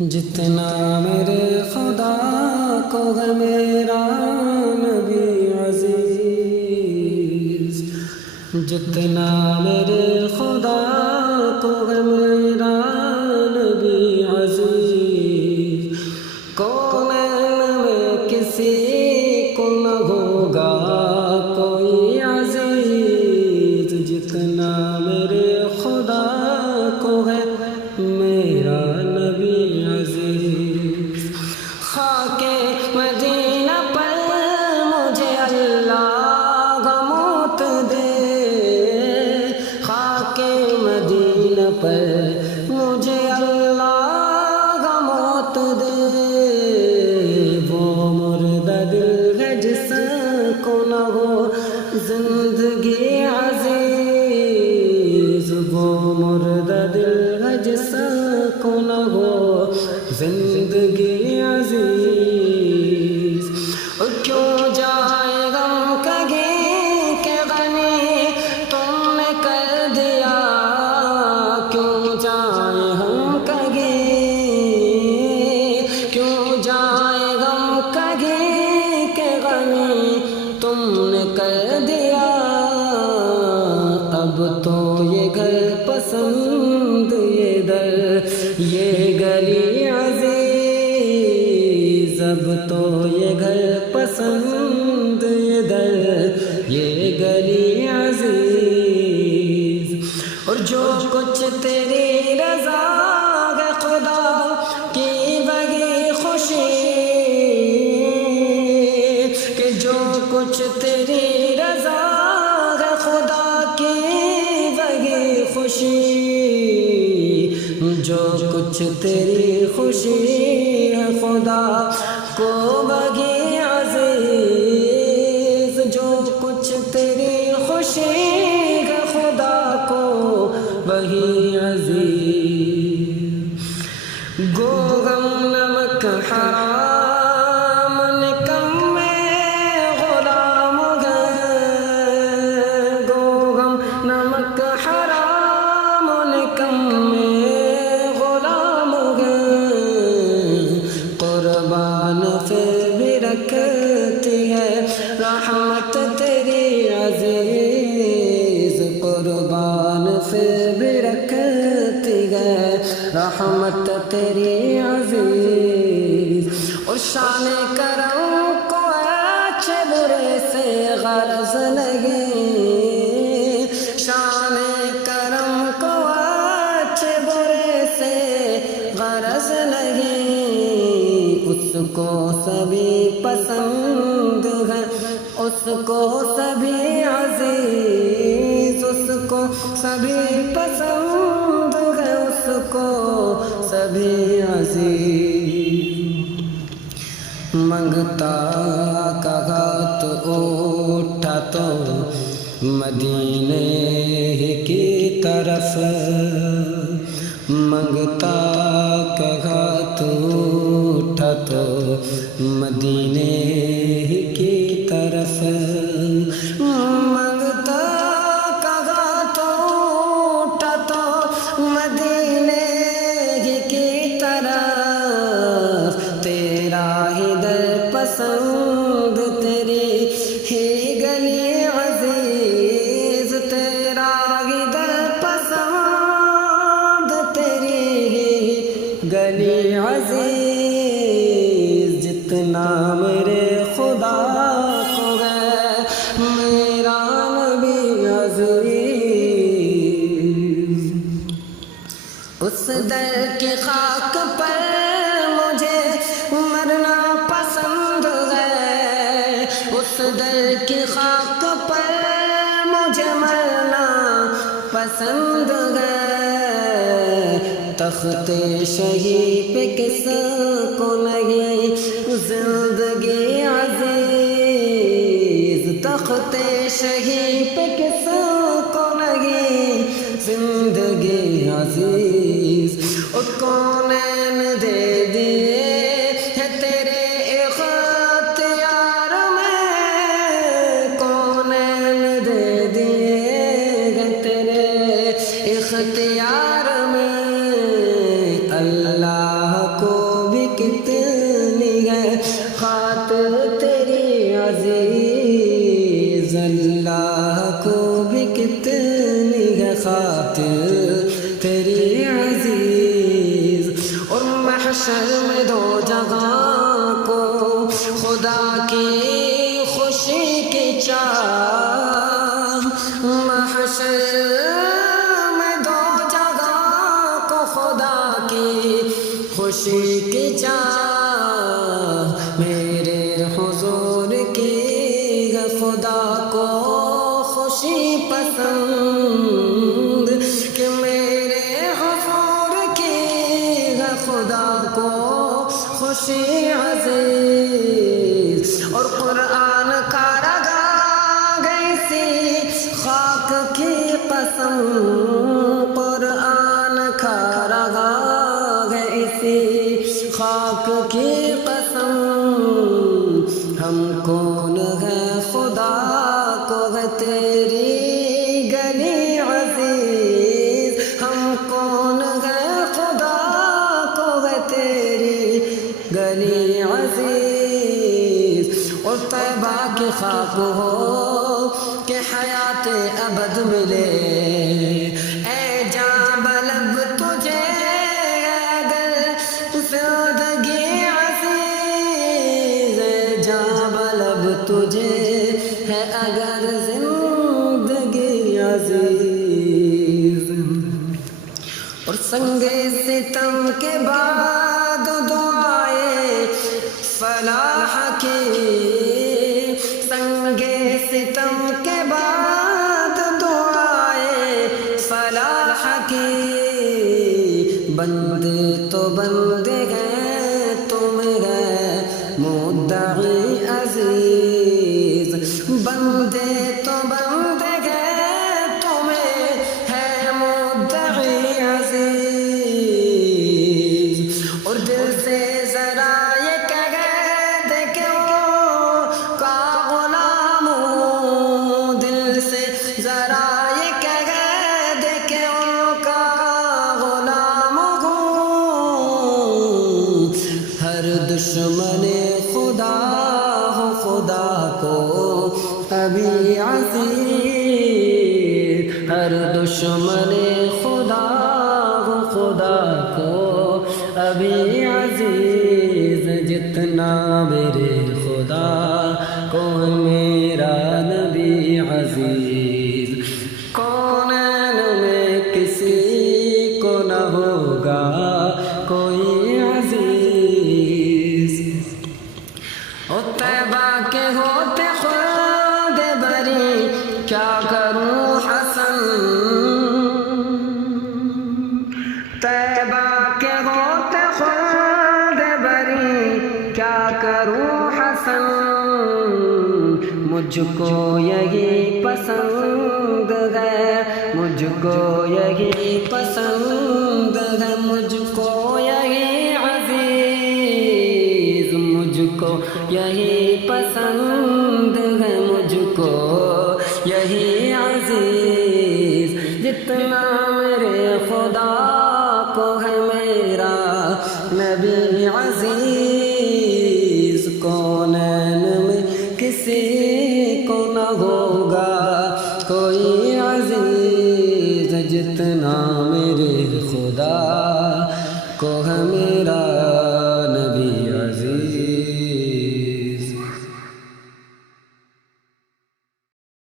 جتنا میرے خدا کو ہے میرا نبی عزیز، جتنا میرے خدا کو ہے میرا نبی عزیز، کونین میں کسی کو نہ ہوگا کوئی عزیز، جتنا میرے خدا کو ہے میرا نبی عزیز۔ خاک مدینہ پر مجھے اللہ موت دے، خاک مدینہ پر مجھے اللہ موت دے، وہ مردہ دل ہے جس کو نہ ہو زندگی عزیز، وہ مردہ دل ہے جس کو نہ ہو زندگی عزیز۔ اور کیوں جائے غم کگے کہ غنی تم نے کر دیا، کیوں جائے ہم کگے، کیوں جائے غم کگے کہ غنی تم نے کر دیا، اب تو یہ گھر پسند یہ در یہ گلی عزیز، اب تو یہ گھر پسند یہ در یہ گلی عزیز۔ اور جو کچھ تیری رضا ہے خدا کی بگی خوشی، کہ جو کچھ تیری رضا ہے خدا کی بگی خوشی، جو کچھ تیری خوشی ہے خدا کو بگی عزیز، جو کچھ تیری خوشی ہے خدا کو بگی عزیز۔ گو غم نمک حرام نکمے غلام گئے، گو غم نمک حرام نکمے غلام گئے، قربان پھر بھی رکھتی ہے رحمت تیری عزیز، قربان پھر بھی رکھتی ہے رحمت تیری عزیز۔ اور شان کرم کو اچھے برے سے غرض لگی، شان کرم کو اچھے برے سے غرض لگی، اس کو سبھی پسند ہے، اس کو سبھی عزیز، اس کو سبھی پسند ہے، اس کو سبھی عزیز۔ منگتا کا ہاتھ اٹھا تو مدینے کی طرف، منگتا کا ہاتھ اٹھا تو مدینے کی طرف، منگتا کا ہاتھ اٹھا تو مدینے کی طرف، تیرا ہی در پسند تیری ہی گلی عزیز، تیرا ہی در پسند تیری ہی گلی عزیز، جتنا میرے خدا کو ہے میرا نبی عزیز، اس در کی خاک پر مجھے مرنا پسند ہے، اس در کی خاک پر مجھے مرنا پسند ہے، تخت شہی پہ کس کو نہیں زندگی عزیز، تخت شہی پہ کس کو نہیں زندگی عزیز، اور کونین دے دیے ہے تیرے اختیار میں، کونین دے دیے ہے تیرے اختیار میں، اللہ کو محشر میں دو جگہ کو خدا کی خوشی کی چاہ، محشر میں دو جگہ کو خدا کی خوشی کی چاہ، میرے حضور کی ہے خدا کو خوشی پسند، کہ میرے حضور کی ہے خدا کو خوشی عزیز۔ اور قرآن کا رگا گئی سی خاک کی قسم، قرآن کا رگا گئی سی خاک کی قسم، ہم کون ہے خدا کو ہے تیری گلی عزیز، ہم کون ہے خدا کو ہے تیری گلی عزیز۔ اور طیبہ کی خاک ہو کہ حیات ابد ملے، اے جاں بلب تجھے اگر زندگی عزیز، اے جاں بلب تجھے ہے اگر زندگی عزیز۔ اور سنگ ستم کے بعد دعائے فلاح کی، سنگ ستم کے بعد دعائے فلاح کی، بندے تو بندے ہیں تم ہے مدعی عزیز، بندے تو بندے ہیں تم ہے مدعی عزیز۔ اور دل سے ذرا یہ کہہ دے کہ کا غلام ہوں، دل سے ذرا یہ کہہ دے کہ کا غلام ہوں، ہر دشمن خدا ہو خدا کو ابھی عزیز، ہر دشمن خدا ہو خدا کو ابھی عزیز، جتنا میرے خدا کو میرا نبی عزیز، کونین میں کسی کو نہ ہوگا کوئی عزیز۔ اور طیبہ کے ہوتے خود بری کیا کروں حسن، طیبہ کے ہوتے خود بری کیا کروں حسن، مجھ کو یہی پسند ہے، مجھ کو یہی پسند ہے، مجھ کو یہی عزیز، مجھ کو یہی پسند ہے، مجھ کو یہی عزیز، جتنا میرے خدا کو ہے میرا نبی عزیز۔